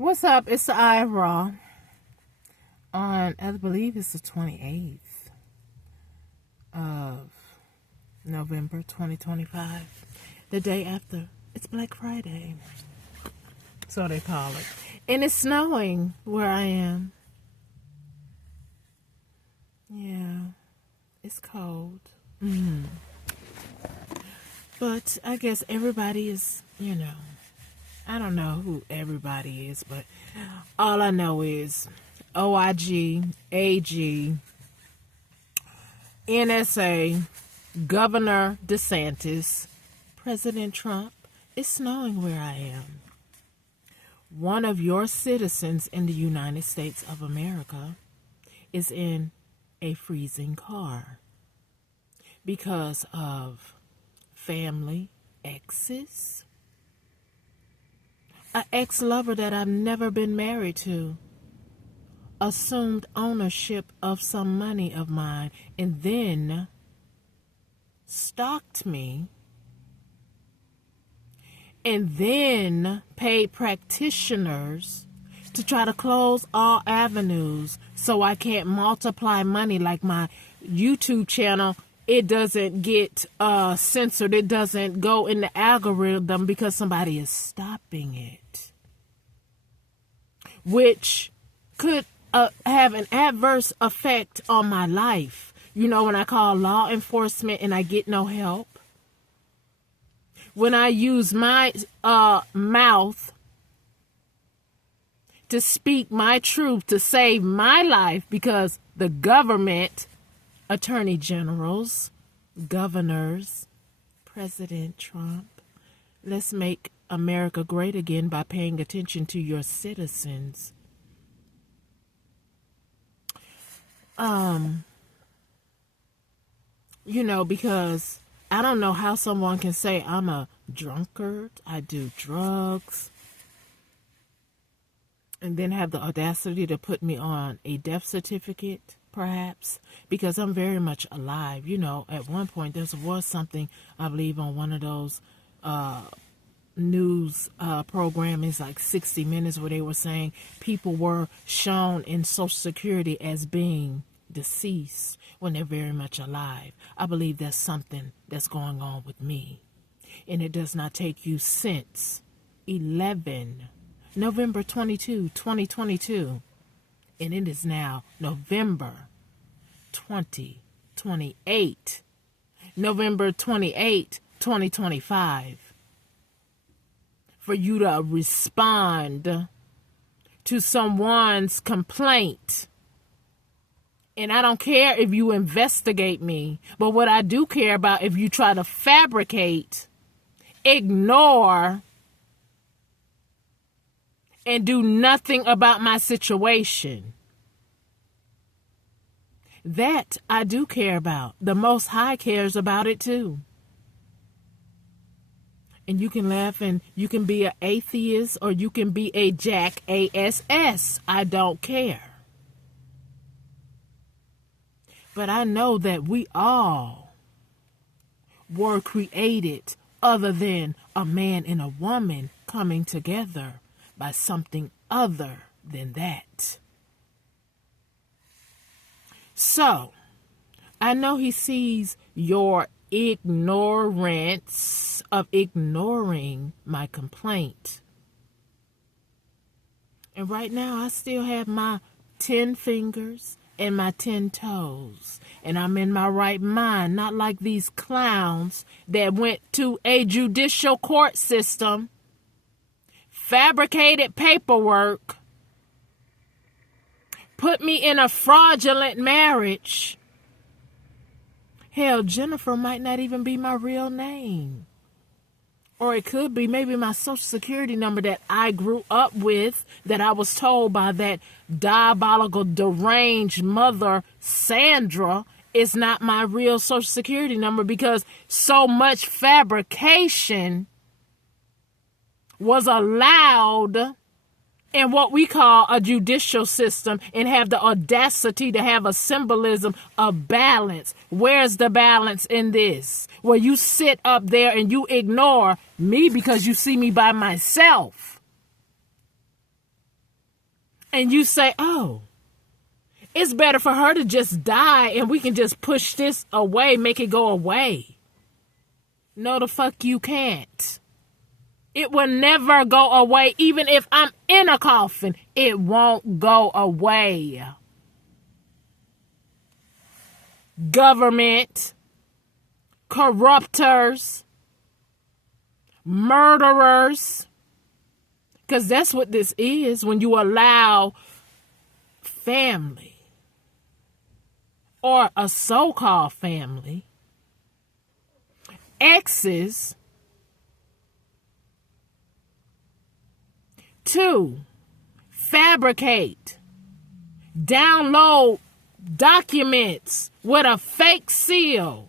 What's up? It's the Raw on, I believe it's the 28th of November 2025. The day after. It's Black Friday. So they call it. And it's snowing where I am. Yeah. It's cold. But I guess everybody is, I don't know who everybody is, but all I know is OIG, AG, NSA, Governor DeSantis, President Trump. It's snowing where I am. One of your citizens in the United States of America is in a freezing car because of family exes. An ex-lover that I've never been married to assumed ownership of some money of mine and then stalked me and then paid practitioners to try to close all avenues so I can't multiply money like my YouTube channel. It doesn't get censored. It doesn't go in the algorithm because somebody is stopping it, which could have an adverse effect on my life. When I call law enforcement and I get no help. When I use my mouth to speak my truth to save my life because the government, attorney generals, governors, President Trump, let's make America great again by paying attention to your citizens. Because I don't know how someone can say I'm a drunkard, I do drugs, and then have the audacity to put me on a death certificate, perhaps, because I'm very much alive. At one point there was something, I believe, on one of those news programs like 60 Minutes where they were saying people were shown in Social Security as being deceased when they're very much alive. I believe there's something that's going on with me. And it does not take you since November 22, 2022. And it is now November 2028. November 28, 2025. For you to respond to someone's complaint. And I don't care if you investigate me, but what I do care about, if you try to fabricate, ignore, and do nothing about my situation. That I do care about. The Most High cares about it too. And you can laugh and you can be an atheist or you can be a jackass. I don't care. But I know that we all were created other than a man and a woman coming together by something other than that. So, I know he sees your ignorance of ignoring my complaint. And right now, I still have my 10 fingers and my 10 toes. And I'm in my right mind, not like these clowns that went to a judicial court system, fabricated paperwork, put me in a fraudulent marriage. Hell, Jennifer might not even be my real name. Or it could be maybe my Social Security number that I grew up with, that I was told by that diabolical, deranged mother, Sandra, is not my real Social Security number because so much fabrication was allowed in what we call a judicial system and have the audacity to have a symbolism of balance. Where's the balance in this? Where you sit up there and you ignore me because you see me by myself. And you say, oh, it's better for her to just die and we can just push this away, make it go away. No, the fuck you can't. It will never go away. Even if I'm in a coffin, it won't go away. Government, corruptors, murderers, because that's what this is when you allow family or a so-called family, exes, to fabricate, download documents with a fake seal,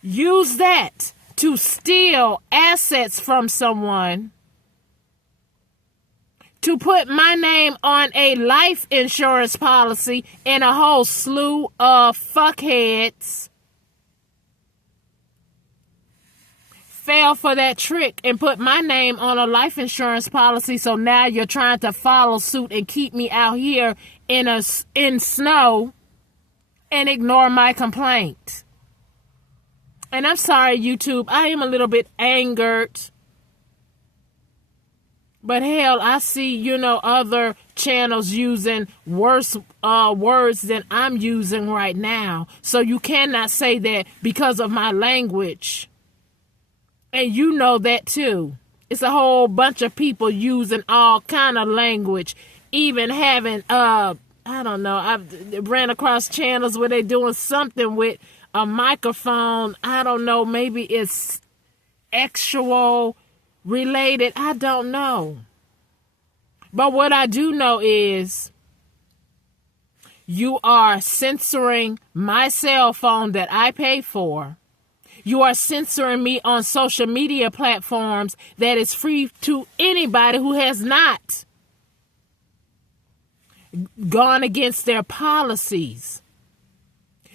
use that to steal assets from someone, to put my name on a life insurance policy, and a whole slew of fuckheads fell for that trick and put my name on a life insurance policy. So now you're trying to follow suit and keep me out here in snow and ignore my complaint. And I'm sorry, YouTube, I am a little bit angered. But hell, I see, other channels using worse words than I'm using right now. So you cannot say that because of my language. And you know that too. It's a whole bunch of people using all kind of language. Even having, I don't know, I've ran across channels where they're doing something with a microphone. I don't know, maybe it's sexual related. I don't know. But what I do know is you are censoring my cell phone that I pay for. You are censoring me on social media platforms that is free to anybody who has not gone against their policies.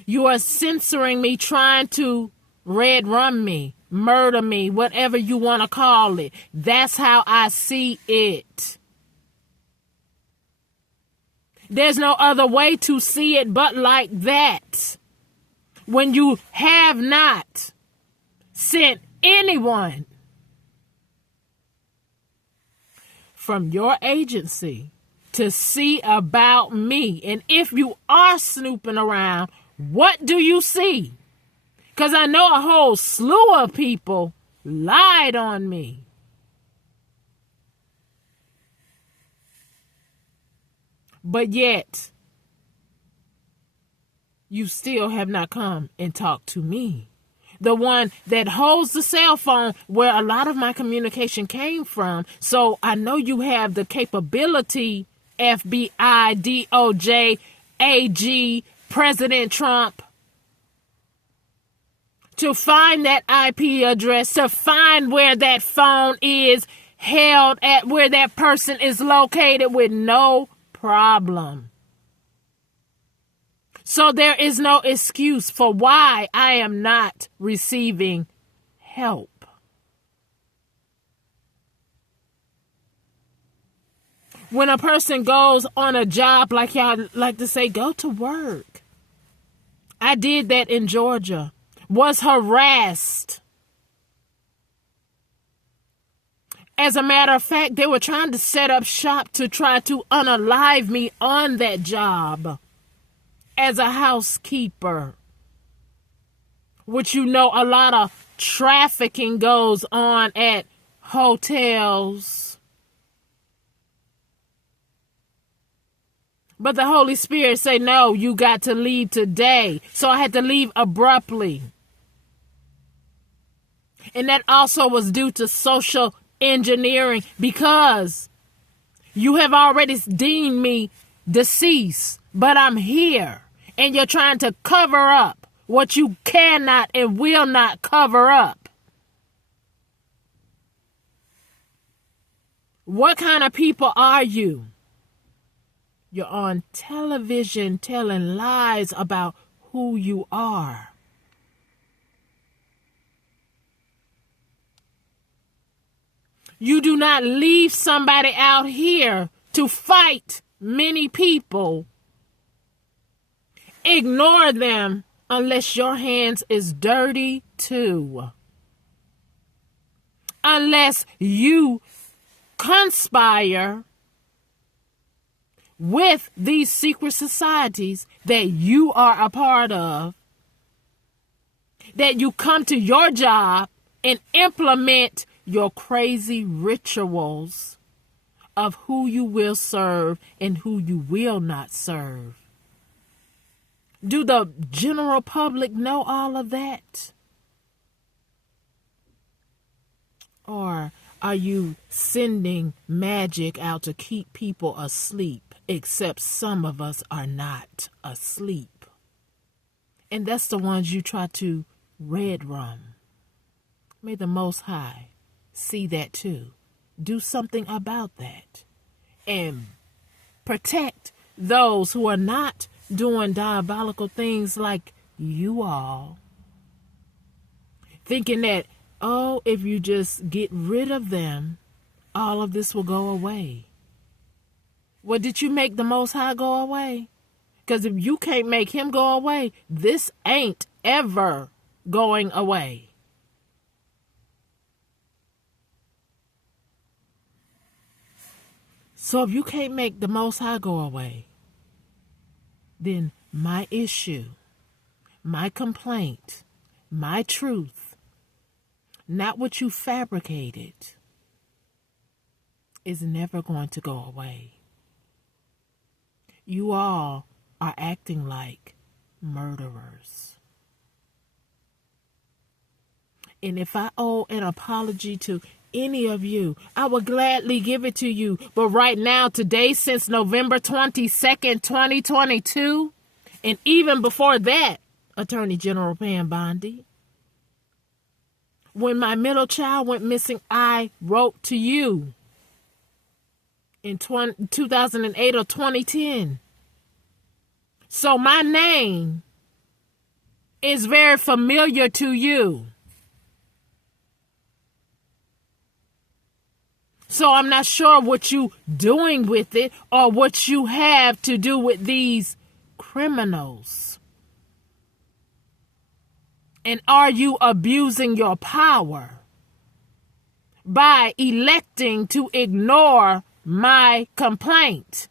You are censoring me, trying to redrum me, murder me, whatever you want to call it. That's how I see it. There's no other way to see it but like that. When you have not sent anyone from your agency to see about me, and if you are snooping around, what do you see? Because I know a whole slew of people lied on me. But yet, you still have not come and talked to me. The one that holds the cell phone where a lot of my communication came from. So I know you have the capability, FBI, DOJ, AG, President Trump, to find that IP address, to find where that phone is held at, where that person is located with no problem. So there is no excuse for why I am not receiving help. When a person goes on a job, like y'all like to say, go to work. I did that in Georgia. Was harassed. As a matter of fact, they were trying to set up shop to try to unalive me on that job as a housekeeper. Which a lot of trafficking goes on at hotels. But the Holy Spirit say, no, you got to leave today. So I had to leave abruptly. And that also was due to social engineering, because you have already deemed me deceased, but I'm here. And you're trying to cover up what you cannot and will not cover up. What kind of people are you? You're on television telling lies about who you are. You do not leave somebody out here to fight many people. Ignore them unless your hands is dirty too. Unless you conspire with these secret societies that you are a part of, that you come to your job and implement your crazy rituals of who you will serve and who you will not serve. Do the general public know all of that? Or are you sending magic out to keep people asleep? Except some of us are not asleep. And that's the ones you try to redrum. May the Most High see that too. Do something about that. And protect those who are not doing diabolical things like you all. Thinking that, oh, if you just get rid of them, all of this will go away. Well, did you make the Most High go away? Because if you can't make him go away, this ain't ever going away. So if you can't make the Most High go away, then my issue, my complaint, my truth, not what you fabricated, is never going to go away. You all are acting like murderers. And if I owe an apology to any of you, I would gladly give it to you. But right now, today, since November 22nd, 2022, and even before that, Attorney General Pam Bondi, when my middle child went missing, I wrote to you in 2008 or 2010. So my name is very familiar to you. So I'm not sure what you doing with it or what you have to do with these criminals. And are you abusing your power by electing to ignore my complaint?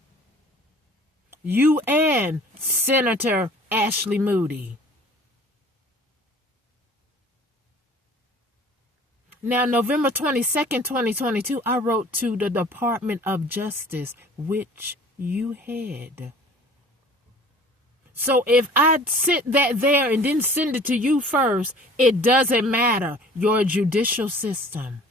You and Senator Ashley Moody. Now, November 22nd, 2022, I wrote to the Department of Justice, which you had. So if I sent that there and didn't send it to you first, it doesn't matter. Your judicial system.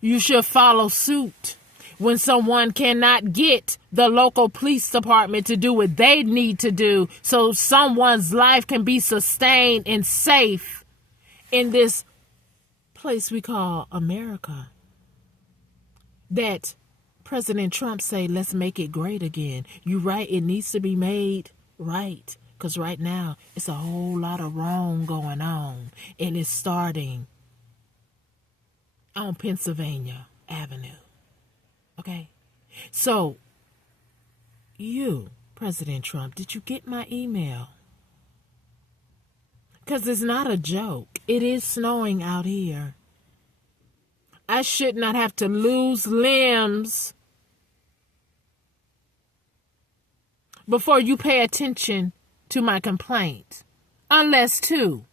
You should follow suit. When someone cannot get the local police department to do what they need to do so someone's life can be sustained and safe in this place we call America, that President Trump say, let's make it great again. You right, it needs to be made right, because right now it's a whole lot of wrong going on, and it's starting on Pennsylvania Avenue. Okay, so you, President Trump, did you get my email? Because it's not a joke. It is snowing out here. I should not have to lose limbs before you pay attention to my complaint. Unless, too,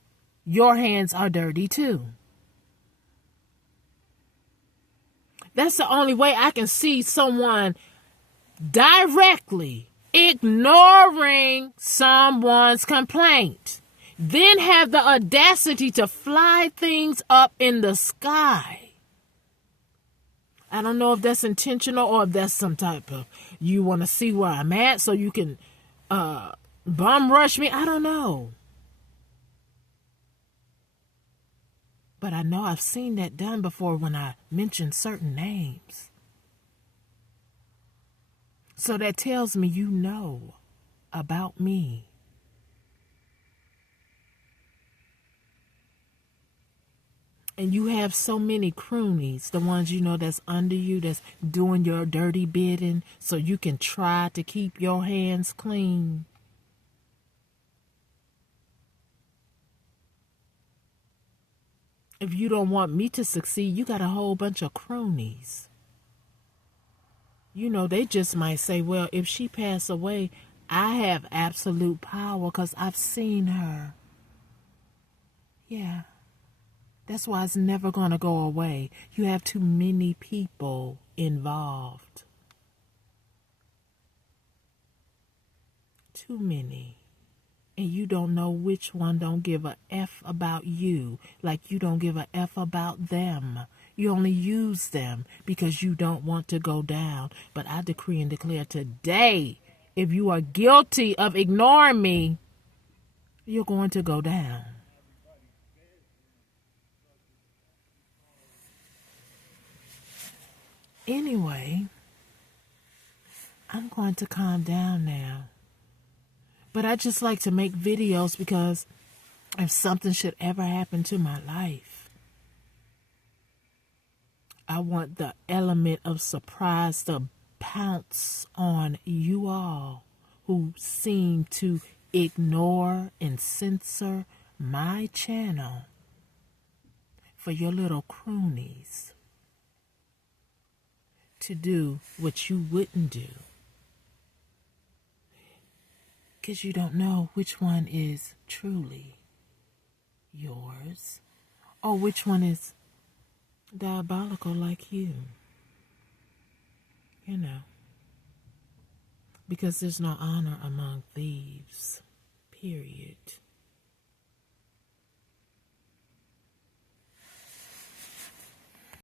your hands are dirty, too. That's the only way I can see someone directly ignoring someone's complaint. Then have the audacity to fly things up in the sky. I don't know if that's intentional or if that's some type of, you want to see where I'm at so you can bum rush me. I don't know. But I know I've seen that done before when I mention certain names. So that tells me you know about me. And you have so many croonies, the ones you know that's under you, that's doing your dirty bidding so you can try to keep your hands clean. If you don't want me to succeed, you got a whole bunch of croonies. You know, they just might say, well, if she passed away, I have absolute power because I've seen her. Yeah. That's why it's never going to go away. You have too many people involved. Too many. And you don't know which one don't give a F about you, like you don't give a F about them. You only use them because you don't want to go down. But I decree and declare today, if you are guilty of ignoring me, you're going to go down. Anyway, I'm going to calm down now. But I just like to make videos because if something should ever happen to my life, I want the element of surprise to pounce on you all who seem to ignore and censor my channel for your little croonies to do what you wouldn't do. Because you don't know which one is truly yours or which one is diabolical like you. You know. Because there's no honor among thieves. Period.